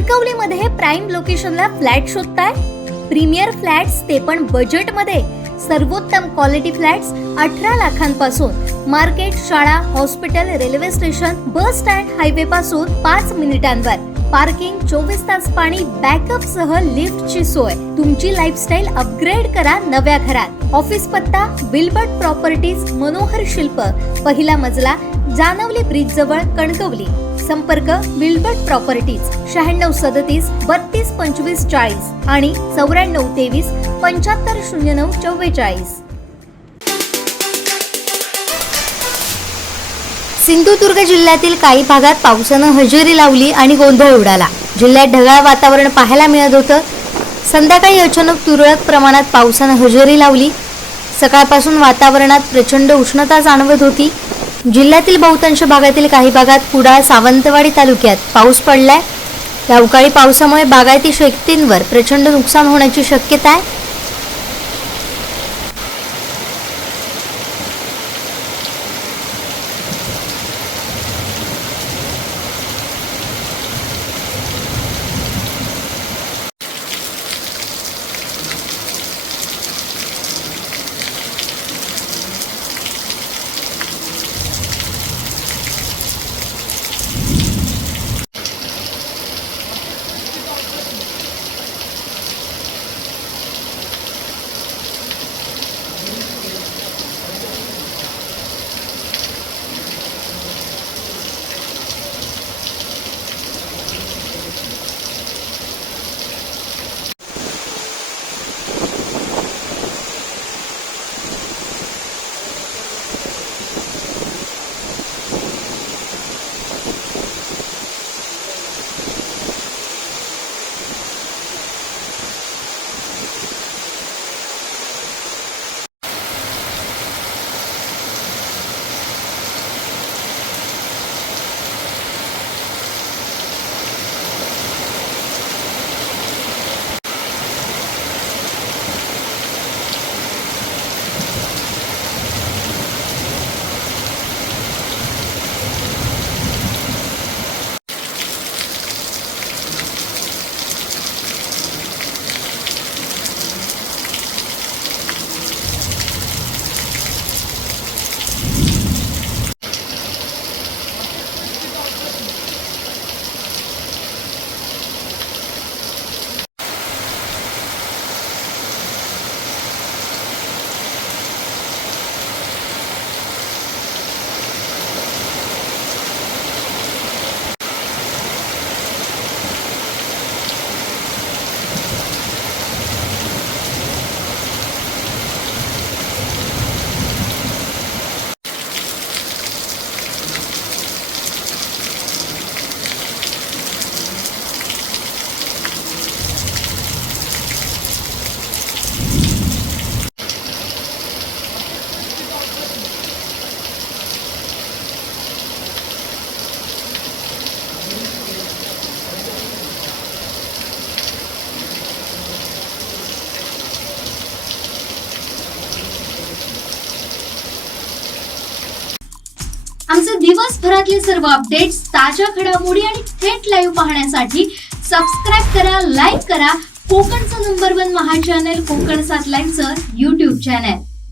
कणकवलीमध्ये prime लोकेशनला flat शोधताय? Premier flats ते पण बजेट मध्ये. सर्वोत्तम क्वालिटी फ्लॅट्स 18 लाखांपासून. मार्केट, शाळा, hospital, railway station, bus stand, highway पासून 5 मिनिटांवर. पार्किंग, 24 तास पाणी, बॅकअप सह लिफ्टची सोय. तुमची लाईफस्टाईल अपग्रेड करा नव्या घरात. ऑफिस पत्ता विल्बर्ट प्रॉपर्टीज, मनोहर शिल्प, पहिला मजला, जानवली ब्रिज जवळ, कणकवली. संपर्क विल्बर्ट प्रॉपर्टीज 9637 32 25 40 आणि 9423 75 09 44. सिंधुदुर्ग जिल्ह्यातील काही भागात पावसानं हजेरी लावली आणि गोंधळ उडाला. जिल्ह्यात ढगाळ वातावरण पाहायला मिळत होतं. संध्याकाळी अचानक तुरळक प्रमाणात पावसानं हजेरी लावली. सकाळपासून वातावरणात प्रचंड उष्णता जाणवत होती. जिल्ह्यातील बहुतांश भागातील काही भागात कुडाळ, सावंतवाडी तालुक्यात पाऊस पडलाय. या अवकाळी पावसामुळे बागायती शेतींवर प्रचंड नुकसान होण्याची शक्यता आहे. आमचे दिवसभरातले सर्व अपडेट्स, ताज्या घडामोडी आणि थेट लाईव्ह पाहण्यासाठी सबस्क्राईब करा, लाईक करा कोकणचं नंबर 1 महा चॅनल कोकण 7 लाईव्हचं YouTube चॅनल.